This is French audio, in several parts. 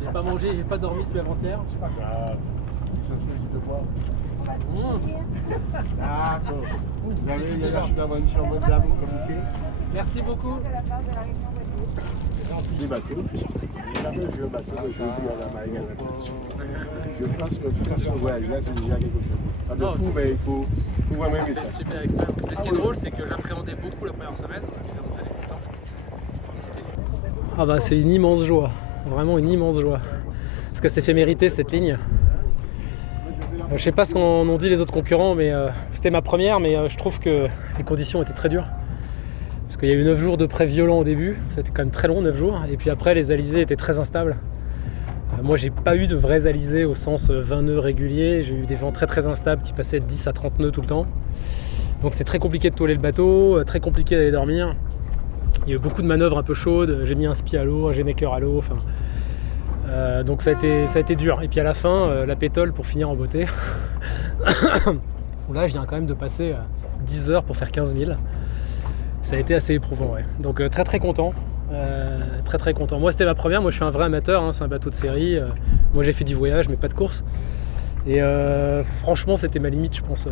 J'ai pas mangé, j'ai pas dormi depuis avant-hier. C'est pas grave. Ça se laisse de boire. Ah, bon. Vous avez lâché d'avoir une chambre d'amour communiquée. Merci beaucoup. Des bateaux. Jamais vu un bateau, je vis à la Maïga. Je pense que faire ce voyage-là, c'est déjà quelque chose. Pas de fou, mais il faut vraiment aimer C'est ça. une super expérience. Mais ce qui est drôle, c'est que j'appréhendais beaucoup la première semaine, parce qu'ils annonçaient des temps. Et c'était dur. Ah bah c'est une immense joie, vraiment une immense joie. Parce qu'elle s'est fait mériter cette ligne. Je sais pas ce qu'en ont dit les autres concurrents, mais c'était ma première, mais je trouve que les conditions étaient très dures. Parce qu'il y a eu 9 jours de pré violent au début, c'était quand même très long, 9 jours. Et puis après, les alizés étaient très instables. Moi, j'ai pas eu de vrais alizés au sens 20 nœuds réguliers. J'ai eu des vents très très instables qui passaient de 10 à 30 nœuds tout le temps. Donc c'est très compliqué de toiler le bateau, très compliqué d'aller dormir. Il y a eu beaucoup de manœuvres un peu chaudes. J'ai mis un spi à l'eau, un généqueur à l'eau. Enfin, donc ça a été dur. Et puis à la fin, la pétole pour finir en beauté. Là, je viens quand même de passer 10 heures pour faire 15 000. Ça a été assez éprouvant, ouais. Donc très très content. Très très content. Moi c'était ma première, moi je suis un vrai amateur, hein, c'est un bateau de série. Moi j'ai fait du voyage mais pas de course. Et franchement c'était ma limite je pense.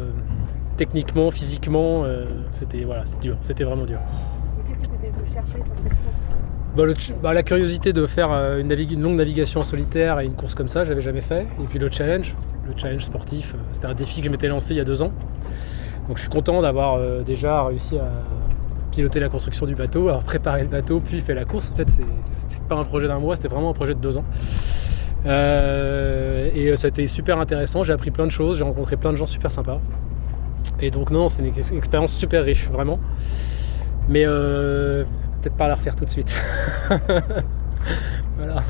Techniquement, physiquement, c'était voilà, dur, c'était vraiment dur. Et qu'est-ce que tu étais venu chercher sur cette course? La curiosité de faire une longue navigation en solitaire et une course comme ça, j'avais jamais fait. Et puis le challenge sportif, c'était un défi que je m'étais lancé il y a 2 ans. Donc je suis content d'avoir déjà réussi à piloter la construction du bateau, avoir préparé le bateau, puis fait la course. En fait, c'était pas un projet d'un mois, c'était vraiment un projet de 2 ans. Et ça a été super intéressant, j'ai appris plein de choses, j'ai rencontré plein de gens super sympas. Et donc non, c'est une expérience super riche, vraiment. Mais peut-être pas à la refaire tout de suite. Voilà.